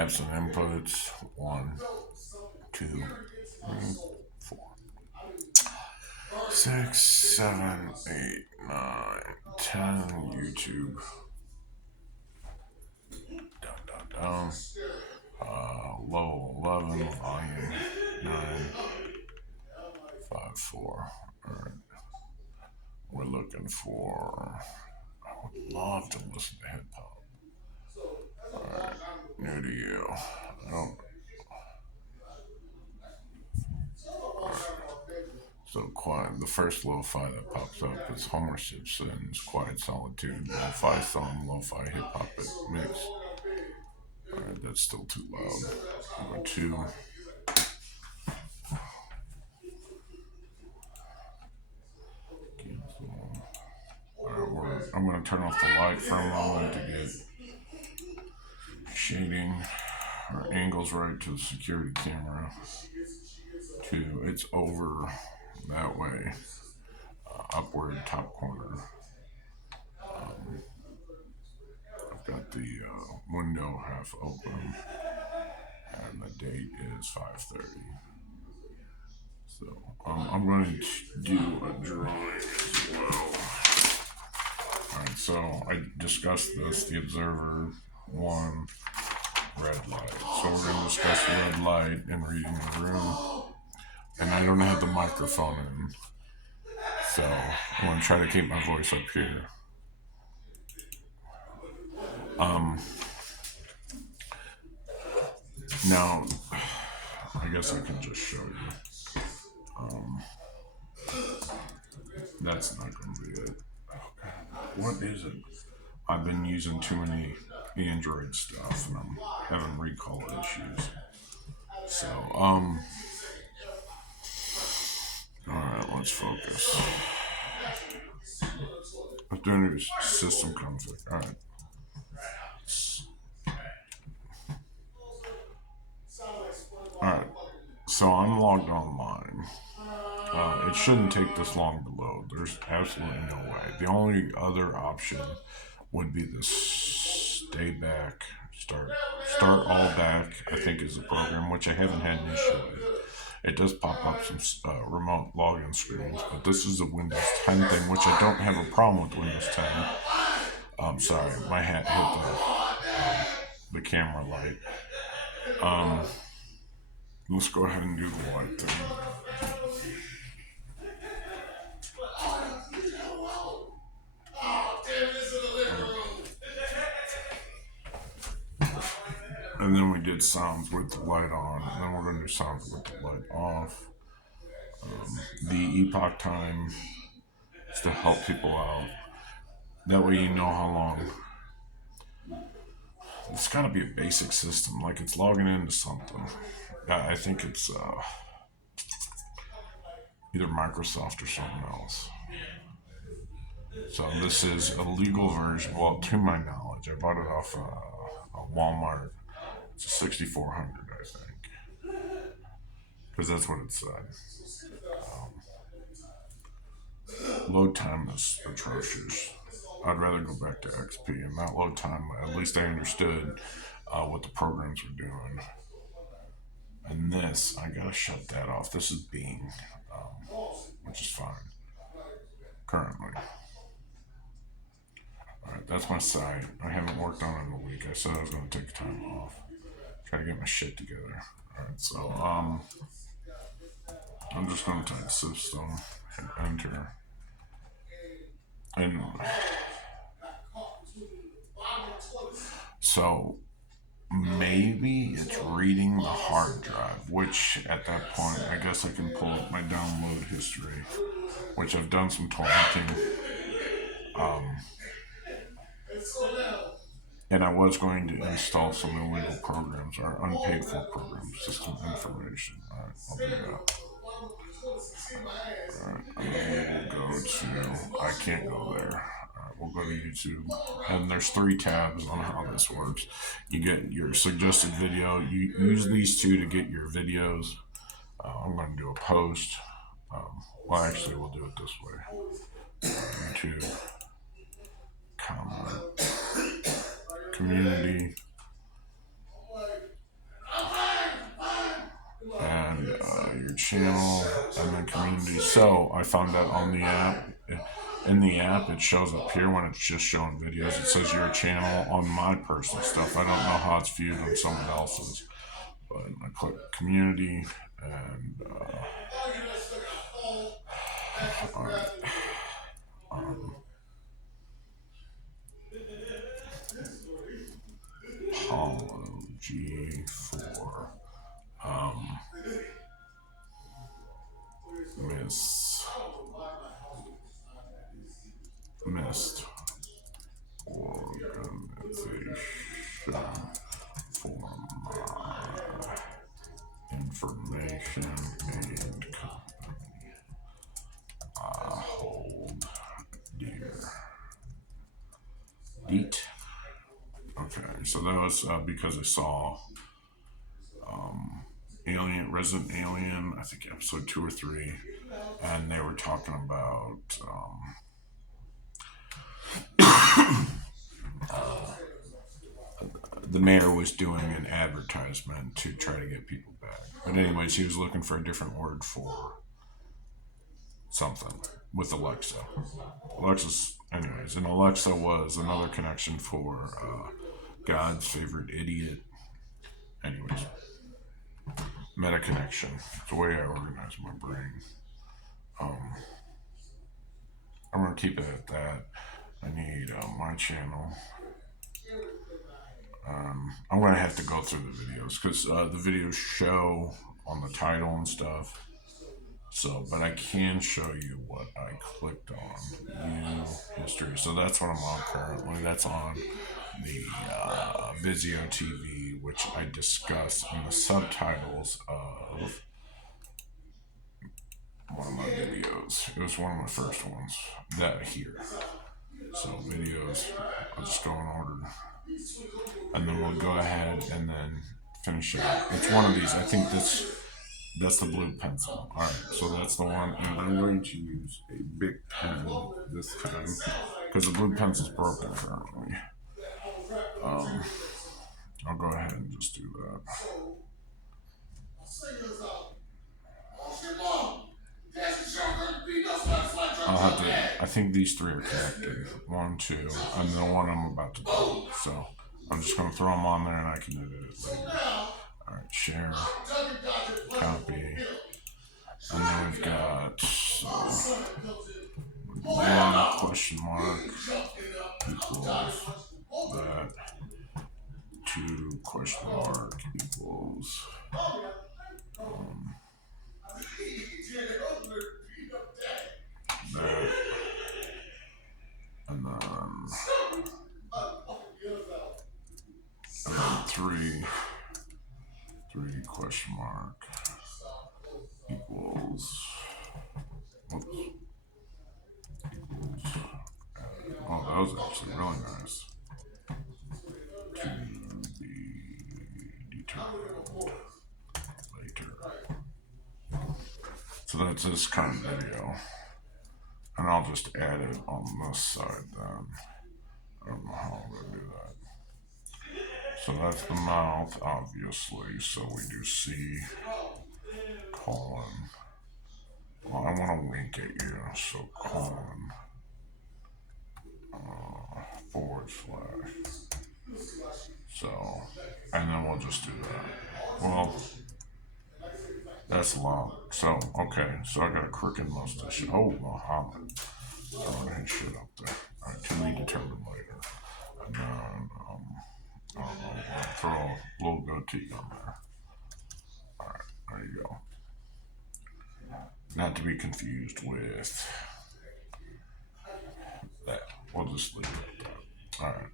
Absent inputs. 1, 2, 3, 4, 6, 7, 8, 9, 10. YouTube. Down. Level 11. Volume 9, 5, 4. Alright. We're looking for. I would love to listen to hip hop. Alright. New to you. I don't. So quiet. The first lo-fi that pops up is Homer Simpson's "Quiet Solitude" lo-fi song, lo-fi hip hop mix. Alright, that's still too loud. Number 2. Alright, I'm gonna turn off the light for a moment to get shading or angles right to the security camera. 2. It's over that way, upward top corner. I've got the window half open, and the date is 5:30. So I'm going to do a drawing as well. Alright, so I discussed this, the observer 1, red light. So we're going to discuss red light and reading the room. And I don't have the microphone in, so I'm going to try to keep my voice up here. Now, I guess I can just show you. That's not going to be it. What is it? I've been using too many Android stuff, and I'm having recall issues. So, alright, let's focus. Let's do a new system conflict. Alright. Alright, so I'm logged online. It shouldn't take this long to load. There's absolutely no way. The only other option would be the stay back, start all back, I think is the program, which I haven't had an issue with. It does pop up some remote login screens, but this is a Windows 10 thing, which I don't have a problem with Windows 10. I'm sorry, my hat hit the camera light. Let's go ahead and do the light thing. And then we did sounds with the light on, and then we're going to do sounds with the light off. The epoch time is to help people out. That way you know how long. It's got to be a basic system, like it's logging into something. I think it's either Microsoft or something else. So this is a legal version. Well, to my knowledge, I bought it off a Walmart. It's a 6400, I think, because that's what it said. Load time is atrocious. I'd rather go back to XP, and that load time, at least I understood what the programs were doing. And this, I gotta shut that off. This is Bing, which is fine currently. Alright, that's my site. I haven't worked on it in a week. I said I was going to take time off. Try to get my shit together. Alright, so, I'm just going to type system, hit enter. And so, maybe it's reading the hard drive, which at that point, I guess I can pull up my download history, which I've done some talking. And I was going to install some illegal programs or unpaid for programs, system information. Alright, I'll do that. Alright, and then we'll go to, I can't go there. Alright, we'll go to YouTube. And there's 3 tabs on how this works. You get your suggested video. You use these 2 to get your videos. I'm going to do a post. Well, actually, we'll do it this way. YouTube, comment, community, channel, and then community. So I found out on the app. In the app, it shows up here when it's just showing videos. It says your channel on my personal stuff. I don't know how it's viewed on someone else's. But I click community and Apollo G4 missed organization for my information and company I hold dear. Eat. Okay, so that was because I saw Resident Alien, I think episode 2 or 3, and they were talking about the mayor was doing an advertisement to try to get people back. But anyways, he was looking for a different word for something with Alexa. And Alexa was another connection for God's favorite idiot. Anyways, meta connection. It's the way I organize my brain. I'm gonna keep it at that. I need my channel. I'm gonna have to go through the videos because the videos show on the title and stuff. So, but I can show you what I clicked on. View history. So that's what I'm on currently. That's on the Vizio TV, which I discuss in the subtitles of one of my videos. It was one of my first ones that here. So videos, I'll just go in order, and then we'll go ahead and then finish it up. It's one of these. I think that's the blue pencil. Alright, so that's the one, and I'm going to use a big pen this time because the blue pencil's broken currently. I'll go ahead and just do that. I think these 3 are connected. 1, 2, and the one I'm about to do. So I'm just going to throw them on there and I can edit it later. Alright, share, copy, and then we've got 1 question mark equals that, 2 question mark equals that, and then 3 question mark equals, oh, that was actually really nice. To be determined later. So that's this kind of video. And I'll just add it on this side then. I don't know how I'm going to do that. So that's the mouth, obviously. So we do C, colon. Well, I want to wink at you. So colon, / So, and then we'll just do that. Well, that's long. So, okay. So I got a crooked mustache. Oh, Muhammad. Throwing his shit up there. Alright, to be determined later. And then, I'll throw a little goatee on there. Alright, there you go. Not to be confused with that. We'll just leave it at that. Alright.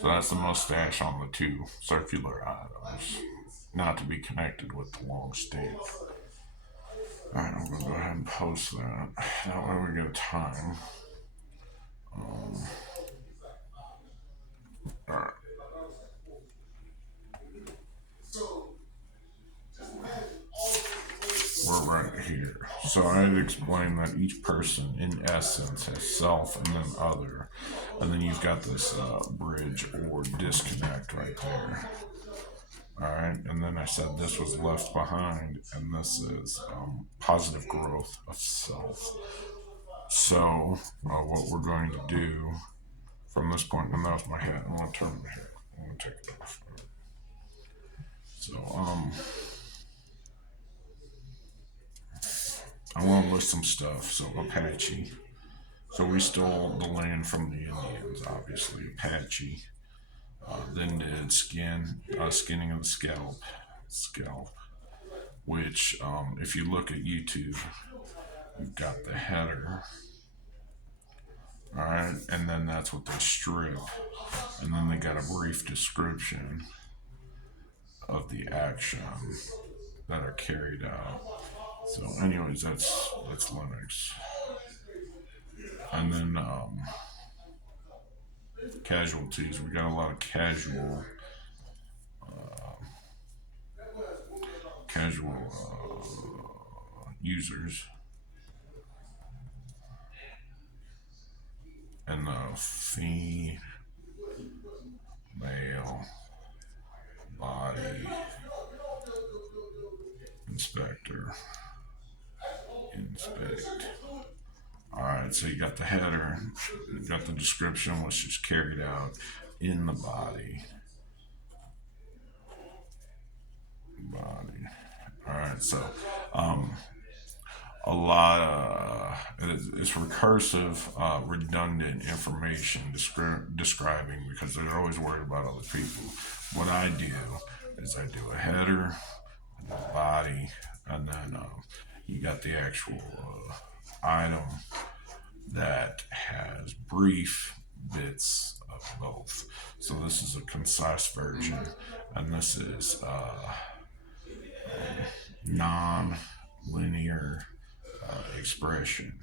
So that's the mustache on the 2 circular items. Not to be connected with the long stick. Alright, I'm going to go ahead and post that. That way we get a time. Alright. We're right here. So I had explained that each person in essence has self and then other. And then you've got this bridge or disconnect right there. Alright. right? And then I said this was left behind, and this is positive growth of self. So, what we're going to do from this point, and that was my hat. I'm going to turn my hair. I'm going to take it off. So, I want to list some stuff. So, Apache. So, we stole the land from the Indians, obviously. Apache. Then did skinning of the scalp, which, if you look at YouTube, you've got the header, all right, and then that's what they strip, and then they got a brief description of the action that are carried out. So, anyways, that's Linux, and then casualties. We got a lot of casual users, and the female body inspect. All right, so you got the header, you got the description, which is carried out in the body. All right, so a lot of it's recursive, redundant information describing, because they're always worried about other people. What I do is I do a header, and a body, and then you got the actual item that has brief bits of both. So this is a concise version, and this is non-linear expression.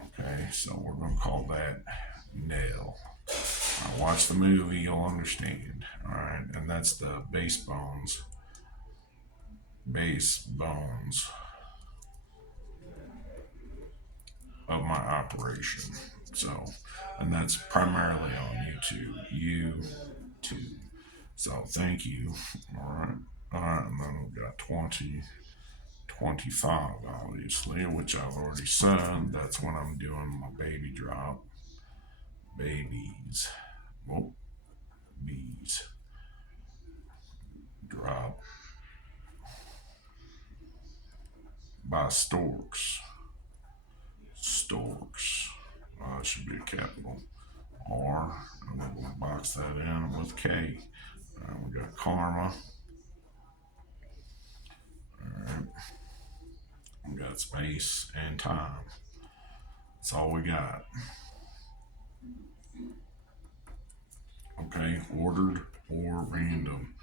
Okay, so we're going to call that nail. Now watch the movie, you'll understand. All right, and that's the base bones of my operation. So, and that's primarily on YouTube. So thank you. All right, and then we've got 2025, obviously, which I've already said. That's when I'm doing my baby drop. Babies. Whoop. Bees. Drop. By storks. It should be a capital R. And we're going to box that in with K. We got karma. Alright. We got space and time. That's all we got. Okay, ordered or random.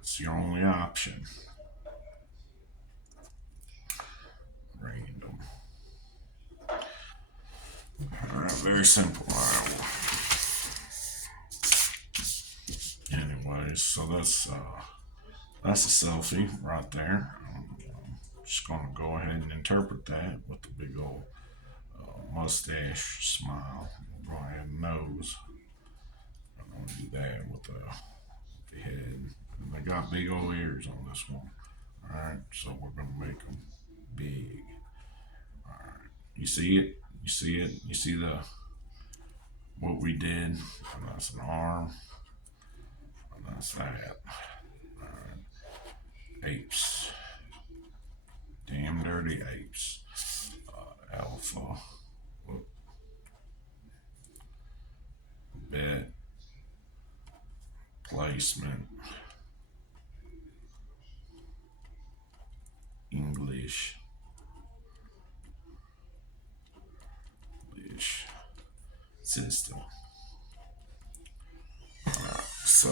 It's your only option. Random. Alright, very simple. Alright. Anyways, so that's a selfie right there. I'm just gonna go ahead and interpret that with the big old mustache smile. Go ahead and nose. I'm gonna do that with the head. And they got big old ears on this one. Alright, so we're gonna make them big. Alright, you see it? You see the what we did? And that's an arm. And that's that. Alright. Apes. Damn dirty apes. Alpha. Bet. Placement. English. System. So,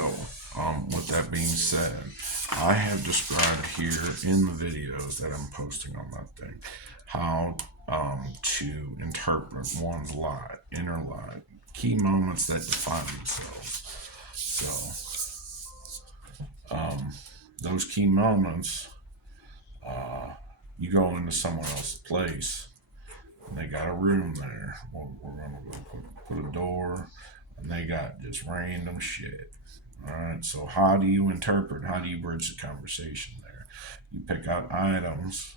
with that being said, I have described here in the videos that I'm posting on that thing how to interpret one's light, inner light, key moments that define themselves. So, those key moments, you go into someone else's place, and they got a room there. We're gonna go put a door, and they got just random shit. All right. So how do you interpret? How do you bridge the conversation there? You pick out items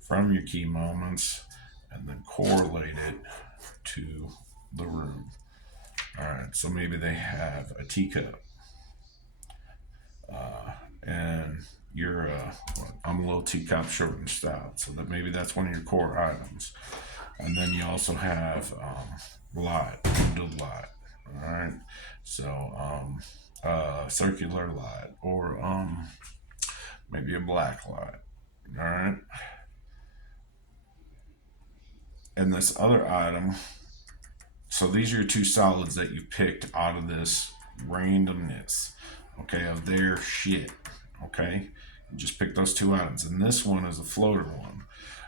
from your key moments and then correlate it to the room. All right. So maybe they have a teacup, and you're I'm a little teacup short and stout, so that maybe that's one of your core items. And then you also have light, window light. All right. So circular light or maybe a black light. All right. And this other item, so these are your two solids that you picked out of this randomness, okay, of their shit, okay? You just pick those two items. And this one is a floater one.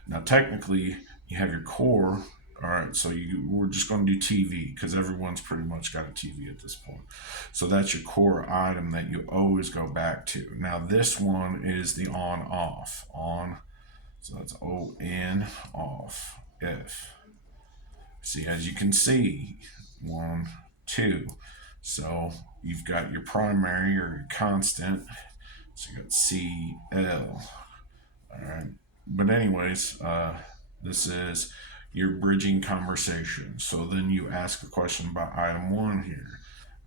Now, technically, you have your core. All right, so we're just going to do TV because everyone's pretty much got a TV at this point. So that's your core item that you always go back to. Now, this one is the on off. On, so that's on, off, F. See, as you can see, one, two. So you've got your primary or your constant. So you got CL. All right. But anyways, this is your bridging conversation. So then you ask a question about item one here.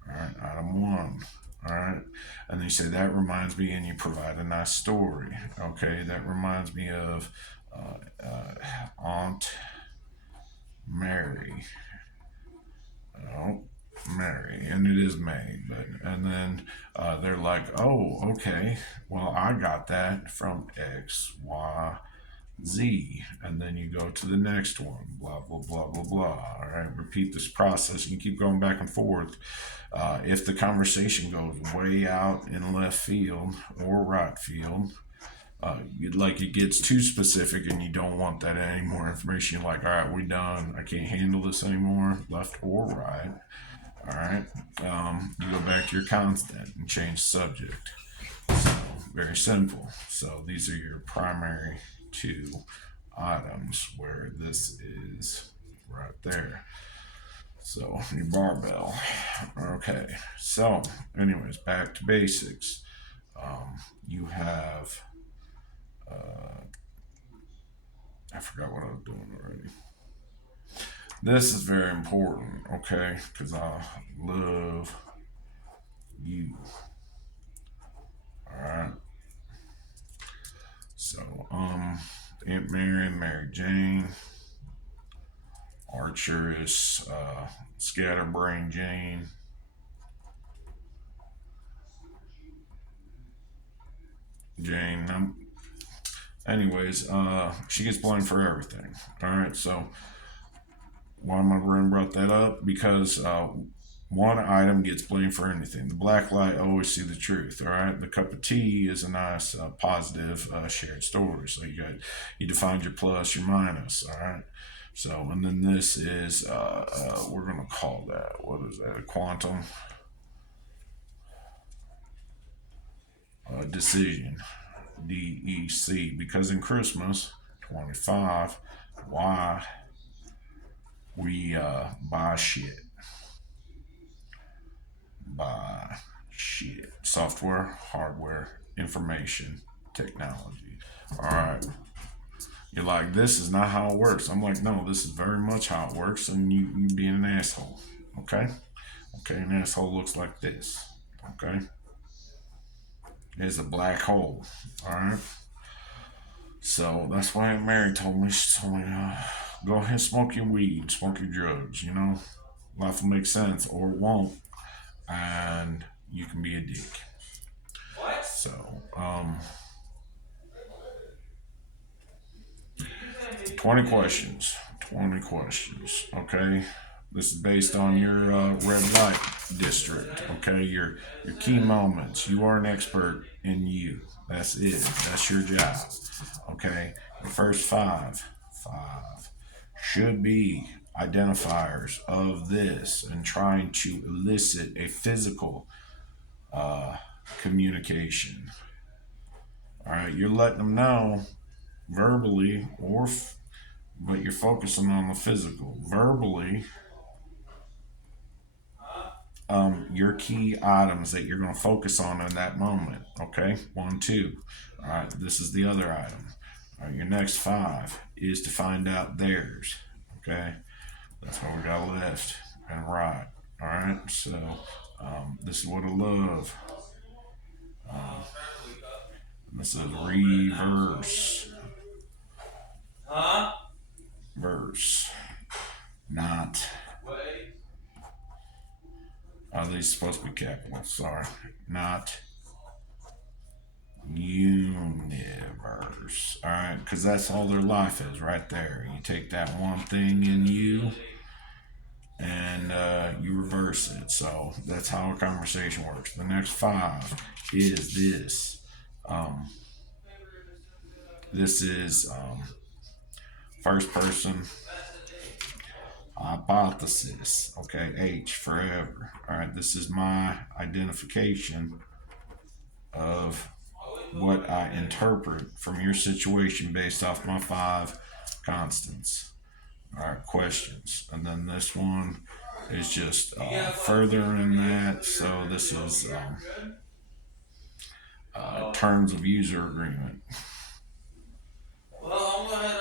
All right, item one. All right. And you say, that reminds me, and you provide a nice story. Okay, that reminds me of Aunt Mary. Oh, Mary, and it is May, but and then they're like, oh, okay, well, I got that from X, Y, Z, and then you go to the next one, blah blah blah blah blah. All right, repeat this process, and you keep going back and forth. If the conversation goes way out in left field or right field, like it gets too specific and you don't want that any more information, you're like, all right, we done, I can't handle this anymore, left or right. All right, you go back to your constant and change subject. So very simple. So these are your primary two items where this is right there. So your barbell. Okay, so anyways, back to basics. You have I forgot what I was doing already. This is very important, okay? Because I love you. All right. So, Aunt Mary and Mary Jane. Archer is Scatterbrain Jane. Jane. Anyways, she gets blamed for everything. All right. So, why am I brought that up? Because one item gets blamed for anything. The black light always see the truth. All right. The cup of tea is a nice positive shared story. So you defined your plus, your minus. All right. So and then this is we're gonna call that, what is that? A quantum decision. DEC, because in Christmas 25, why we buy shit. Buy shit. Software, hardware, information, technology. All right. You're like, this is not how it works. I'm like, no, this is very much how it works, and you being an asshole. Okay? Okay, an asshole looks like this. Okay? It's a black hole. Alright? So that's why Aunt Mary told me, she told me, go ahead, smoke your weed, smoke your drugs, you know? Life will make sense, or it won't, and you can be a dick. So, 20 questions. 20 questions. Okay. This is based on your red light district. Okay. Your key moments. You are an expert in you. That's it. That's your job. Okay. The first five should be identifiers of this and trying to elicit a physical communication. All right. You're letting them know verbally but you're focusing on the physical. Verbally, your key items that you're going to focus on in that moment. Okay, 1, 2. All right, this is the other item. All right, your next 5 is to find out theirs. Okay, that's what we got left and right. All right, so this is what I love. This is reverse. Verse. Not. Oh, these supposed to be capital. Sorry. Not universe. All right, because that's all their life is right there. You take that one thing in you and you reverse it. So that's how a conversation works. The next 5 is this. This is first person hypothesis. Okay, H forever. All right, this is my identification of what I interpret from your situation based off my 5 constants. All right, questions. And then this one is just further in that. So this is terms of user agreement. Well, I'm going to head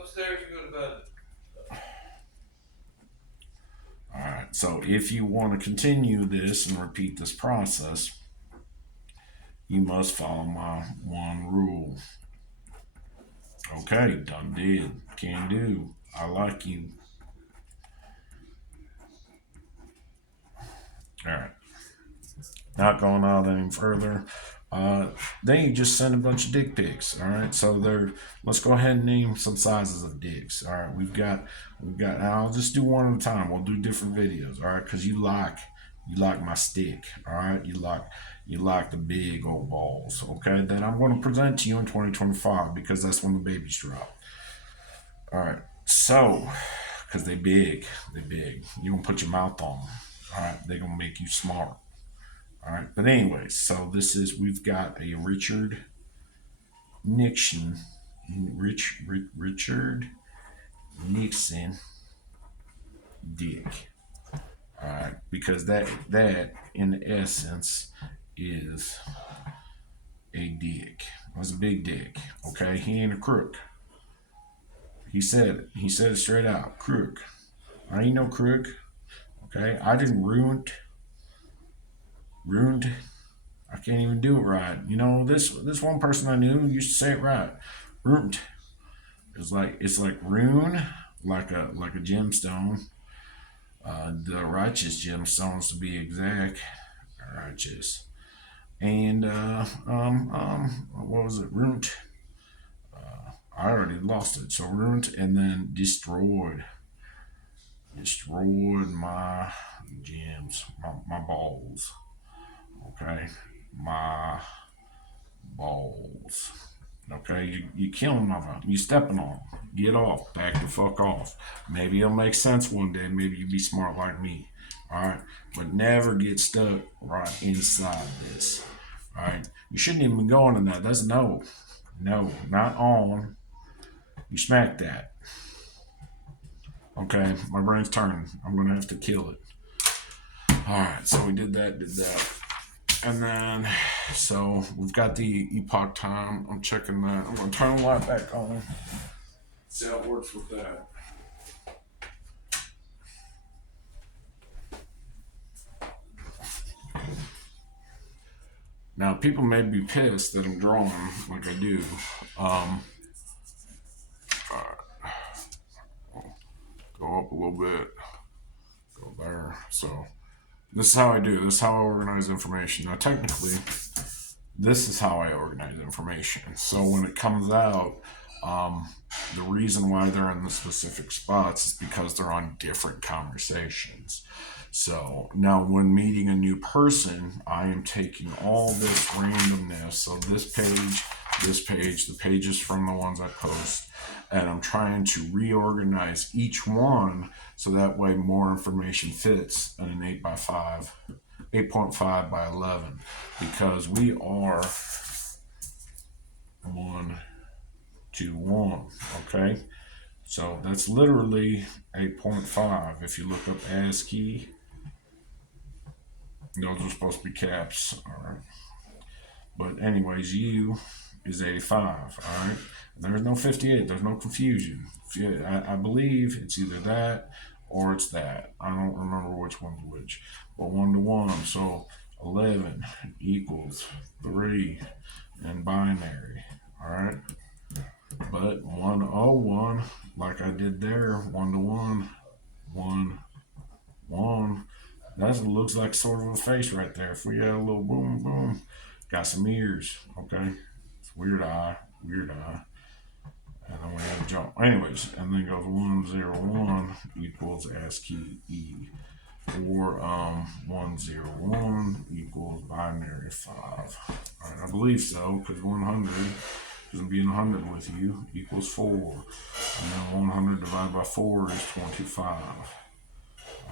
upstairs and go to bed. All right, so if you want to continue this and repeat this process, you must follow my 1 rule. Okay, done did. Can do. I like you. All right. Not going out any further. Then you just send a bunch of dick pics. All right. So let's go ahead and name some sizes of dicks. All right. We've got. And I'll just do one at a time. We'll do different videos. All right. Because you like my stick. All right. You like the big old balls. Okay. That I'm going to present to you in 2025 because that's when the babies drop. All right. So, because they big. You don't put your mouth on them. All right. They're going to make you smart. All right, but anyways, so we've got a Richard Nixon, Richard Nixon dick. All right, because that in essence is a dick. That's a big dick. Okay, he ain't a crook. He said it. He said it straight out. Crook. I ain't no crook. Okay, I didn't ruined. I can't even do it right. You know, this one person I knew used to say it right. Ruined. It's like rune, like a gemstone. The righteous gemstones to be exact. Righteous. And what was it? Ruined. I already lost it. So ruined and then destroyed. Destroyed my gems, my balls. Okay, my balls. Okay, you killing them. You stepping on them. Get off. Back the fuck off. Maybe it'll make sense one day. Maybe you'll be smart like me. All right, but never get stuck right inside this. All right, you shouldn't even be going in that. That's no, not on. You smack that. Okay, my brain's turning. I'm gonna have to kill it. All right, so we did that. And then, so we've got the epoch time. I'm checking that. I'm going to turn the light back on. See how it works with that. Now, people may be pissed that I'm drawing like I do. Go up a little bit. Go there. So, this is how I do. This is how I organize information. Now, technically, this is how I organize information. So when it comes out, the reason why they're in the specific spots is because they're on different conversations. So now when meeting a new person, I am taking all this randomness. So this page, the pages from the ones I post, and I'm trying to reorganize each one so that way more information fits in an 8.5 by 11, because we are 1, 2, 1. Okay, so that's literally 8.5. If you look up ASCII, Those are supposed to be caps. All right. But anyways, U is 85. All right. There's no 58. There's no confusion. I believe it's either that or it's that. I don't remember which one's which. But 1 to 1. So 11 equals 3 in binary. All right. But 101, like I did there, 1 to 1, 1, 1. That looks like sort of a face right there. If we got a little boom, boom, got some ears. Okay. It's weird eye, weird eye. And then we have a jump. Anyways, and then goes 101 equals ASCII E. Or 101 equals binary 5. All right, I believe so, because 100 isn't being 100 with you equals 4. And then 100 divided by 4 is 25.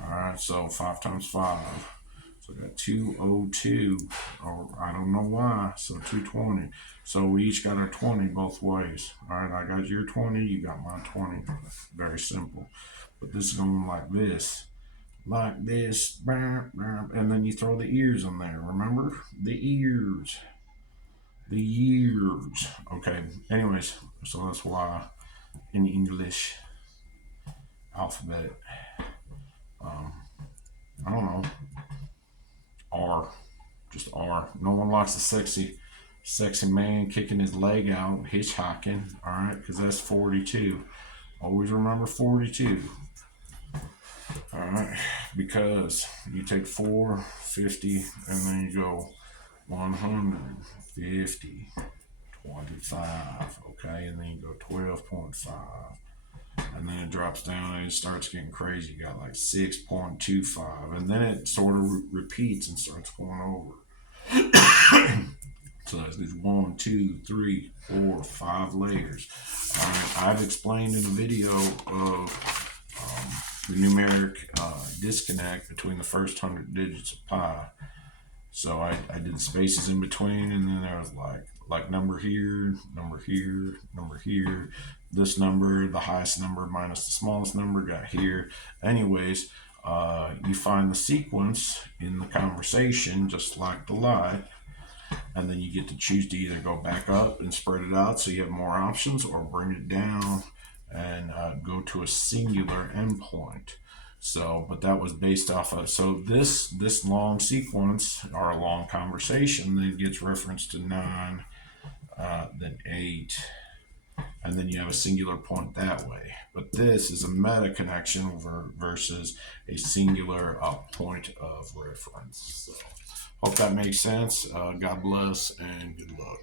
All right, so 5 times 5. So I got 202, or I don't know why, so 220. So we each got our 20 both ways. All right, I got your 20, you got my 20. Very simple. But this is going like this. Like this, and then you throw the ears in there. Remember? The ears. The years. Okay, anyways, so that's why in the English alphabet, I don't know, R, just R. No one likes a sexy man kicking his leg out, hitchhiking, all right, because that's 42. Always remember 42. All right, because you take 450 and then you go 150, 25, okay, and then you go 12.5, and then it drops down and it starts getting crazy. You got like 6.25, and then it sort of repeats and starts going over. So that's these 1, 2, 3, 4, 5 layers. I've explained in a video of the numeric disconnect between the first 100 digits of pi. So I did spaces in between, and then there was like number here, number here, number here. This number, the highest number minus the smallest number, got here. Anyways, you find the sequence in the conversation, just like the lie, and then you get to choose to either go back up and spread it out so you have more options, or bring it down and go to a singular endpoint. So, but that was based off of, so this long sequence or a long conversation then gets referenced to 9, then 8, and then you have a singular point that way. But this is a meta connection versus a singular point of reference. So, hope that makes sense. God bless and good luck.